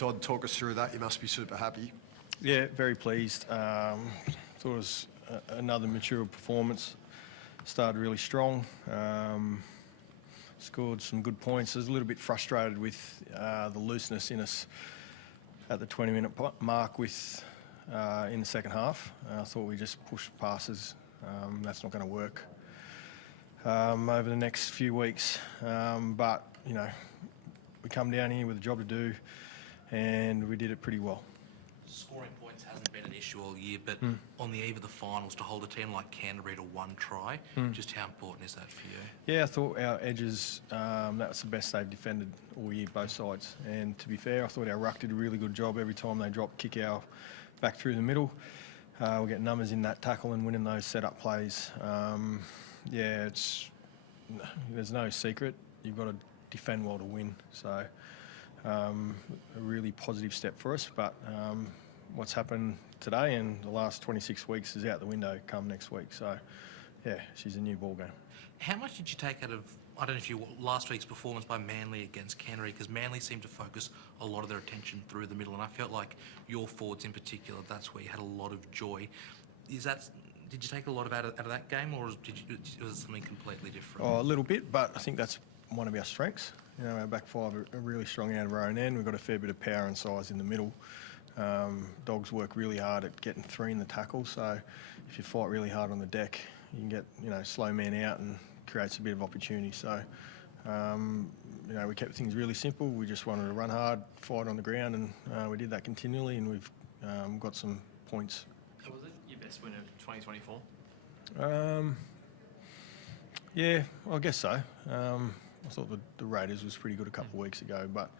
Todd, talk us through that. You must be super happy. Yeah, very pleased. Thought it was another mature performance. Started really strong. Scored some good points. I was a little bit frustrated with the looseness in us at the 20-minute mark in the second half. I thought we just pushed passes. That's not going to work over the next few weeks. But, you know, we come down here with a job to do, and we did it pretty well. Scoring points hasn't been an issue all year, but on the eve of the finals, to hold a team like Canterbury to one try, just how important is that for you? Yeah, I thought our edges, that was the best they've defended all year, both sides. And to be fair, I thought our ruck did a really good job every time they dropped kick our back through the middle. We'll get numbers in that tackle and winning those set-up plays. Yeah, there's no secret. You've got to defend well to win. So a really positive step for us. But what's happened today and the last 26 weeks is out the window come next week. So, yeah, she's a new ball game. How much did you take out of, I don't know if you, last week's performance by Manly against Canterbury, because Manly seemed to focus a lot of their attention through the middle, and I felt like your forwards in particular, that's where you had a lot of joy. Did you take a lot out of that game, or was it something completely different? Oh, a little bit, but I think that's one of our strengths. You know, our back five are really strong out of our own end. We've got a fair bit of power and size in the middle. Dogs work really hard at getting three in the tackle, so if you fight really hard on the deck, you can get, you know, slow man out and creates a bit of opportunity. So, you know, we kept things really simple. We just wanted to run hard, fight on the ground, and we did that continually, and we've got some points. Was it your best win of 2024? Yeah, I guess so. I thought the Raiders was pretty good a couple of weeks ago, but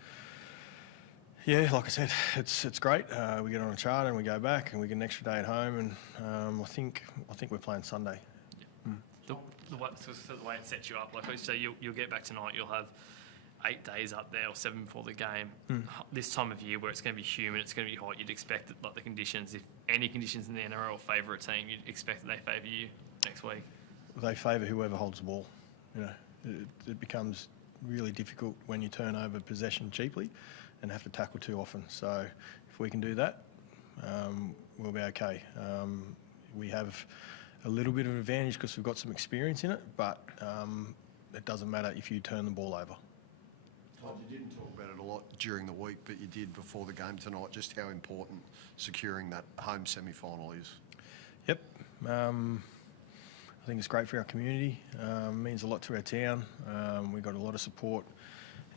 yeah, like I said, it's great. We get on a charter and we go back and we get an extra day at home, and I think we're playing Sunday. Yeah. The way it sets you up, like I say, you'll get back tonight. You'll have 8 days up there or 7 before the game. This time of year where it's going to be humid, it's going to be hot, you'd expect that, like, the conditions, if any conditions in the NRL favour a team, you'd expect that they favour you next week. They favour whoever holds the ball. You know, it becomes really difficult when you turn over possession cheaply and have to tackle too often. So if we can do that, we'll be okay. We have a little bit of an advantage because we've got some experience in it, but it doesn't matter if you turn the ball over. Todd, you didn't talk about it a lot during the week, but you did before the game tonight, just how important securing that home semi-final is. Yep. I think it's great for our community. Means a lot to our town. We've got a lot of support,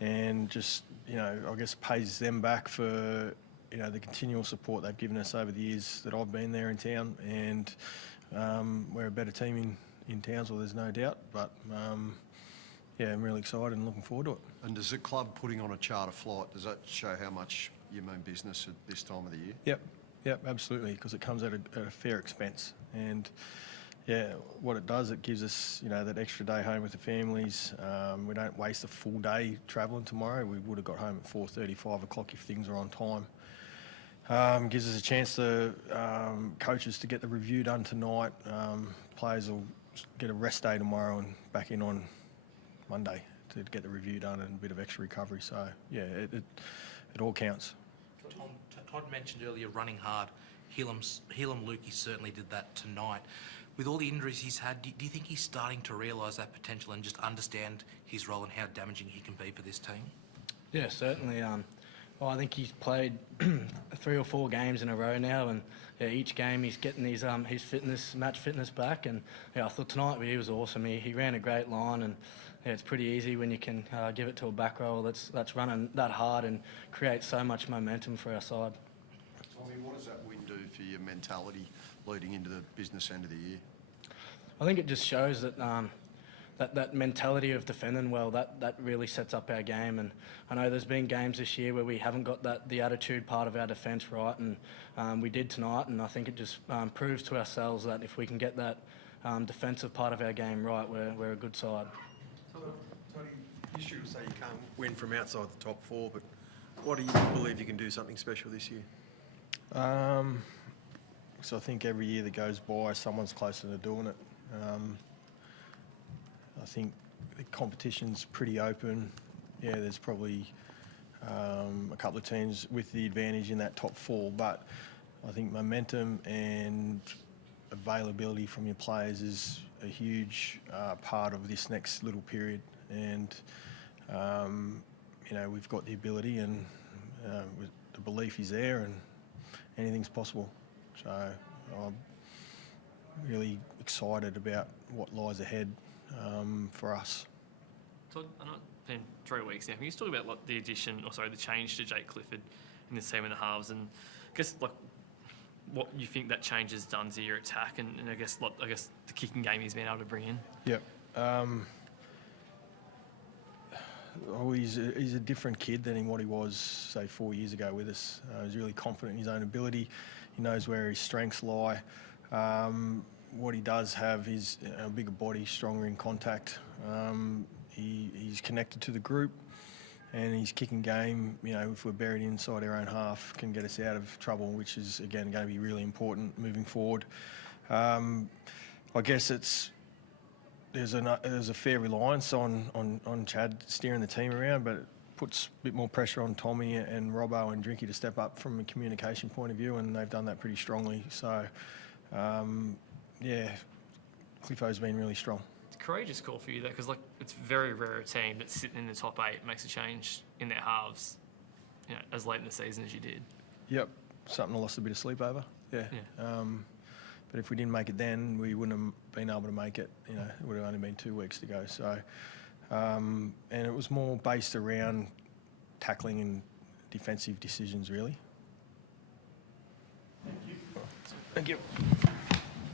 and just, you know, I guess pays them back for, you know, the continual support they've given us over the years that I've been there in town, and we're a better team in Townsville, there's no doubt. But yeah, I'm really excited and looking forward to it. And does the club putting on a charter flight, does that show how much you mean business at this time of the year? Yep, absolutely, because it comes at a fair expense. And yeah, what it does, it gives us, you know, that extra day home with the families. We don't waste a full day travelling tomorrow. We would have got home at 4:30, 5 o'clock if things are on time. Gives us a chance to coaches to get the review done tonight. Players will get a rest day tomorrow and back in on Monday to get the review done and a bit of extra recovery. So yeah, it all counts. Todd mentioned earlier running hard. Helam Lukey certainly did that tonight. With all the injuries he's had, do you think he's starting to realise that potential and just understand his role and how damaging he can be for this team? Yeah, certainly. Well, I think he's played 3 or 4 games in a row now, and yeah, each game he's getting his match fitness back. And yeah, I thought tonight he was awesome. He ran a great line, and yeah, it's pretty easy when you can give it to a back row that's running that hard and create so much momentum for our side. Tommy, what does that win do for your mentality leading into the business end of the year? I think it just shows that that mentality of defending well, that really sets up our game. And I know there's been games this year where we haven't got the attitude part of our defence right, and we did tonight. And I think it just proves to ourselves that if we can get that defensive part of our game right, we're a good side. Tony, history will say you can't win from outside the top 4, but what do you believe you can do something special this year? So I think every year that goes by, someone's closer to doing it. I think the competition's pretty open. Yeah, there's probably a couple of teams with the advantage in that top 4, but I think momentum and availability from your players is a huge part of this next little period, and we've got the ability, and the belief is there, and anything's possible. So I'm really excited about what lies ahead for us. Todd, I know it's been 3 weeks now. Can you just talk about the change to Jake Clifford in this team in the halves, and I guess what you think that change has done to your attack, and I guess the kicking game he's been able to bring in? Yep. He's a different kid than what he was, say, 4 years ago with us. He's really confident in his own ability. He knows where his strengths lie. What he does have is a bigger body, stronger in contact. He's connected to the group, and his kicking game, if we're buried inside our own half, can get us out of trouble, which is, again, going to be really important moving forward. I guess there's a fair reliance on Chad steering the team around, but it puts a bit more pressure on Tommy and Robbo and Drinky to step up from a communication point of view, and they've done that pretty strongly. So, Cliffo's been really strong. It's a courageous call for you, though, because it's very rare a team that's sitting in the top 8 makes a change in their halves, as late in the season as you did. Yep, something I lost a bit of sleep over. Yeah. But if we didn't make it then, we wouldn't have been able to make it. It would have only been 2 weeks to go. So, and it was more based around tackling and defensive decisions, really. Thank you. Thank you.